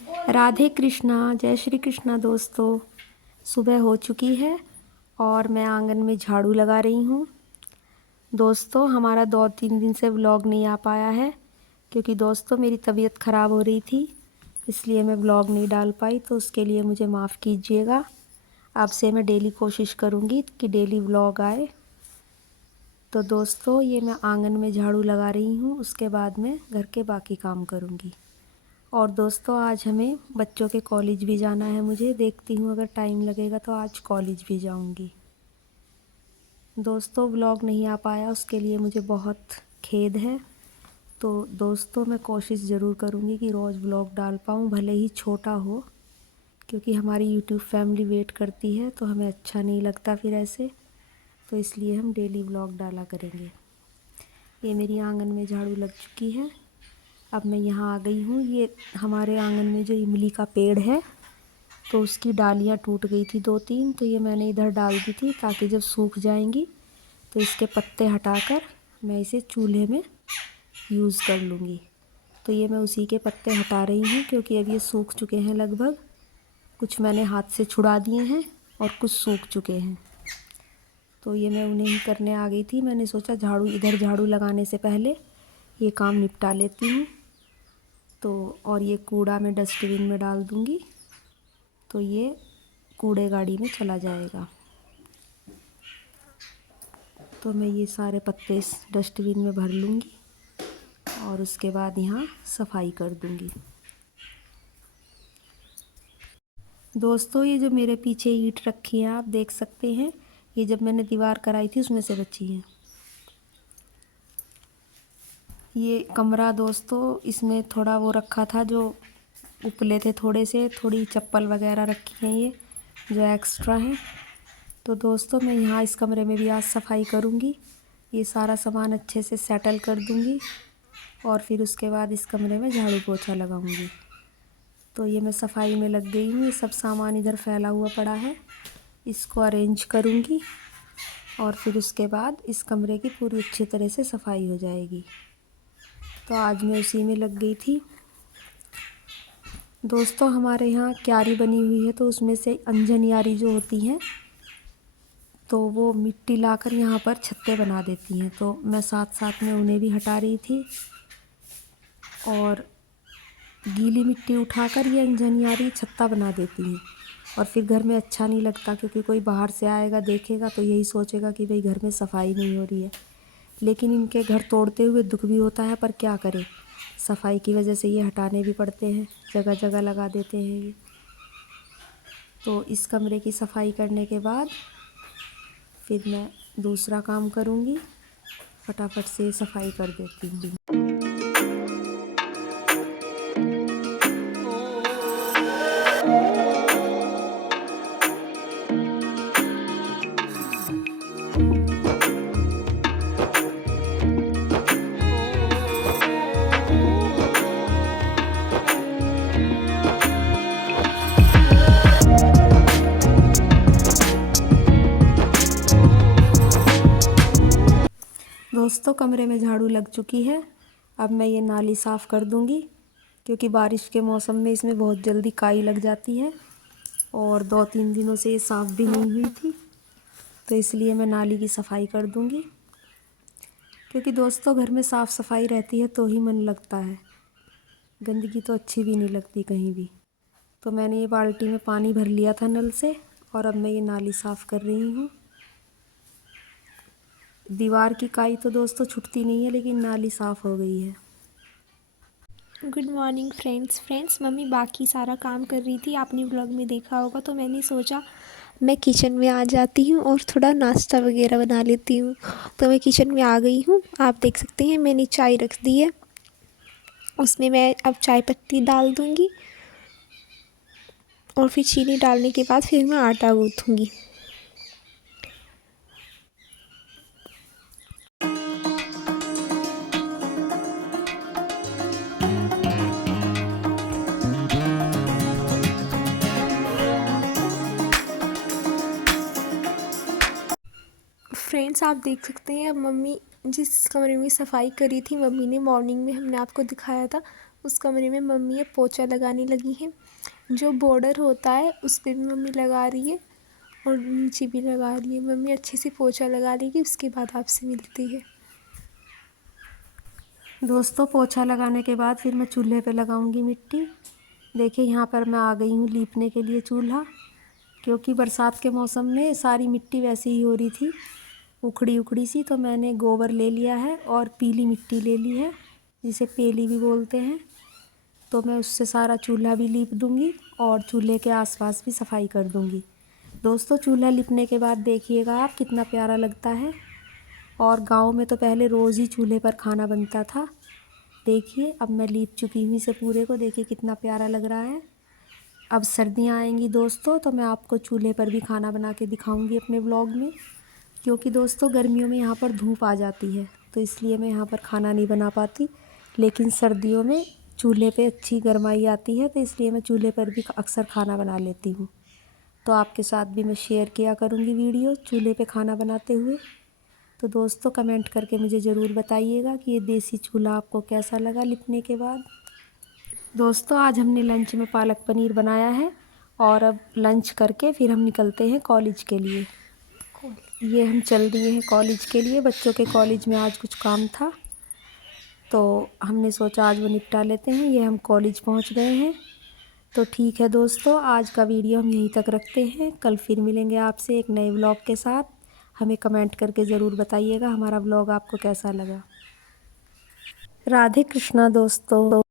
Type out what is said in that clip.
राधे कृष्णा, जय श्री कृष्णा दोस्तों। सुबह हो चुकी है और मैं आंगन में झाड़ू लगा रही हूँ। दोस्तों हमारा 2-3 दिन से व्लॉग नहीं आ पाया है क्योंकि दोस्तों मेरी तबीयत ख़राब हो रही थी, इसलिए मैं व्लॉग नहीं डाल पाई, तो उसके लिए मुझे माफ़ कीजिएगा। आपसे मैं डेली कोशिश करूँगी कि डेली व्लॉग आए। तो दोस्तों ये मैं आंगन में झाड़ू लगा रही हूँ, उसके बाद में घर के बाकी काम करूँगी। और दोस्तों आज हमें बच्चों के कॉलेज भी जाना है, मुझे देखती हूँ अगर टाइम लगेगा तो आज कॉलेज भी जाऊँगी। दोस्तों व्लॉग नहीं आ पाया उसके लिए मुझे बहुत खेद है। तो दोस्तों मैं कोशिश ज़रूर करूँगी कि रोज़ व्लॉग डाल पाऊँ, भले ही छोटा हो, क्योंकि हमारी यूट्यूब फैमिली वेट करती है तो हमें अच्छा नहीं लगता फिर ऐसे, तो इसलिए हम डेली व्लॉग डाला करेंगे। ये मेरी आंगन में झाड़ू लग चुकी है। अब मैं यहाँ आ गई हूँ। ये हमारे आंगन में जो इमली का पेड़ है तो उसकी डालियाँ टूट गई थी 2-3, तो ये मैंने इधर डाल दी थी ताकि जब सूख जाएंगी तो इसके पत्ते हटाकर मैं इसे चूल्हे में यूज़ कर लूँगी। तो ये मैं उसी के पत्ते हटा रही हूँ क्योंकि अब ये सूख चुके हैं लगभग। कुछ मैंने हाथ से छुड़ा दिए हैं और कुछ सूख चुके हैं, तो ये मैं उन्हें ही करने आ गई थी। मैंने सोचा झाड़ू इधर झाड़ू लगाने से पहले ये काम निपटा लेती हूँ। तो और ये कूड़ा मैं डस्टबिन में डाल दूँगी, तो ये कूड़े गाड़ी में चला जाएगा। तो मैं ये सारे पत्ते इस डस्टबिन में भर लूँगी और उसके बाद यहाँ सफाई कर दूँगी। दोस्तों ये जो मेरे पीछे ईंट रखी है आप देख सकते हैं, ये जब मैंने दीवार कराई थी उसमें से बची हैं। ये कमरा दोस्तों इसमें थोड़ा वो रखा था जो उपले थे थोड़े से, थोड़ी चप्पल वगैरह रखी हैं ये जो एक्स्ट्रा हैं। तो दोस्तों मैं यहाँ इस कमरे में भी आज सफाई करूँगी, ये सारा सामान अच्छे से सेटल कर दूँगी और फिर उसके बाद इस कमरे में झाड़ू पोछा लगाऊँगी। तो ये मैं सफाई में लग गई हूँ। ये सब सामान इधर फैला हुआ पड़ा है, इसको अरेंज करूँगी और फिर उसके बाद इस कमरे की पूरी अच्छी तरह से सफाई हो जाएगी। तो आज मैं उसी में लग गई थी। दोस्तों हमारे यहाँ क्यारी बनी हुई है तो उसमें से अंजन यारी जो होती हैं तो वो मिट्टी लाकर यहाँ पर छत्ते बना देती हैं, तो मैं साथ साथ में उन्हें भी हटा रही थी। और गीली मिट्टी उठाकर ये अंजन यारी छत्ता बना देती हैं और फिर घर में अच्छा नहीं लगता क्योंकि कोई बाहर से आएगा देखेगा तो यही सोचेगा कि भाई घर में सफाई नहीं हो रही है। लेकिन इनके घर तोड़ते हुए दुख भी होता है, पर क्या करें, सफाई की वजह से ये हटाने भी पड़ते हैं, जगह जगह लगा देते हैं ये। तो इस कमरे की सफाई करने के बाद फिर मैं दूसरा काम करूँगी, फटाफट से सफाई कर देती हूँ। दोस्तों कमरे में झाड़ू लग चुकी है। अब मैं ये नाली साफ़ कर दूँगी क्योंकि बारिश के मौसम में इसमें बहुत जल्दी काई लग जाती है और 2-3 दिनों से ये साफ़ भी नहीं हुई थी, तो इसलिए मैं नाली की सफाई कर दूँगी। क्योंकि दोस्तों घर में साफ़ सफाई रहती है तो ही मन लगता है, गंदगी तो अच्छी भी नहीं लगती कहीं भी। तो मैंने ये बाल्टी में पानी भर लिया था नल से और अब मैं ये नाली साफ़ कर रही हूँ। दीवार की काई तो दोस्तों छूटती नहीं है, लेकिन नाली साफ़ हो गई है। गुड मॉर्निंग फ्रेंड्स मम्मी बाकी सारा काम कर रही थी, आपने व्लॉग में देखा होगा, तो मैंने सोचा मैं किचन में आ जाती हूँ और थोड़ा नाश्ता वगैरह बना लेती हूँ। तो मैं किचन में आ गई हूँ, आप देख सकते हैं मैंने चाय रख दी है, उसमें मैं अब चाय पत्ती डाल दूँगी और फिर चीनी डालने के बाद फिर मैं आटा गूँथूँगी। फ्रेंड्स आप देख सकते हैं अब मम्मी जिस कमरे में सफाई करी थी, मम्मी ने मॉर्निंग में हमने आपको दिखाया था, उस कमरे में मम्मी अब पोछा लगाने लगी है। जो बॉर्डर होता है उस पर भी मम्मी लगा रही है और नीचे भी लगा रही है। मम्मी अच्छे से पोछा लगा लेगी, उसके बाद आपसे मिलती है। दोस्तों पोछा लगाने के बाद फिर मैं चूल्हे पे लगाऊंगी मिट्टी। देखिए यहाँ पर मैं आ गई हूँ लीपने के लिए चूल्हा, क्योंकि बरसात के मौसम में सारी मिट्टी वैसे ही हो रही थी, उखड़ी उखड़ी सी। तो मैंने गोबर ले लिया है और पीली मिट्टी ले ली है, जिसे पेली भी बोलते हैं। तो मैं उससे सारा चूल्हा भी लीप दूंगी और चूल्हे के आसपास भी सफाई कर दूंगी। दोस्तों चूल्हा लिपने के बाद देखिएगा आप कितना प्यारा लगता है। और गांव में तो पहले रोज़ ही चूल्हे पर खाना बनता था। देखिए अब मैं लीप चुकी हूँ इसे पूरे को, देखिए कितना प्यारा लग रहा है। अब सर्दियाँ आएंगी दोस्तों, तो मैं आपको चूल्हे पर भी खाना बना के दिखाऊंगी अपने व्लॉग में, क्योंकि दोस्तों गर्मियों में यहाँ पर धूप आ जाती है, तो इसलिए मैं यहाँ पर खाना नहीं बना पाती। लेकिन सर्दियों में चूल्हे पे अच्छी गर्माई आती है, तो इसलिए मैं चूल्हे पर भी अक्सर खाना बना लेती हूँ। तो आपके साथ भी मैं शेयर किया करूँगी वीडियो चूल्हे पे खाना बनाते हुए। तो दोस्तों कमेंट करके मुझे ज़रूर बताइएगा कि ये देसी चूल्हा आपको कैसा लगा लिपने के बाद। दोस्तों आज हमने लंच में पालक पनीर बनाया है, और अब लंच करके फिर हम निकलते हैं कॉलेज के लिए। ये हम चल दिए हैं कॉलेज के लिए, बच्चों के कॉलेज में आज कुछ काम था, तो हमने सोचा आज वो निपटा लेते हैं। ये हम कॉलेज पहुंच गए हैं। तो ठीक है दोस्तों, आज का वीडियो हम यहीं तक रखते हैं। कल फिर मिलेंगे आपसे एक नए व्लॉग के साथ। हमें कमेंट करके ज़रूर बताइएगा हमारा व्लॉग आपको कैसा लगा। राधे कृष्णा दोस्तों।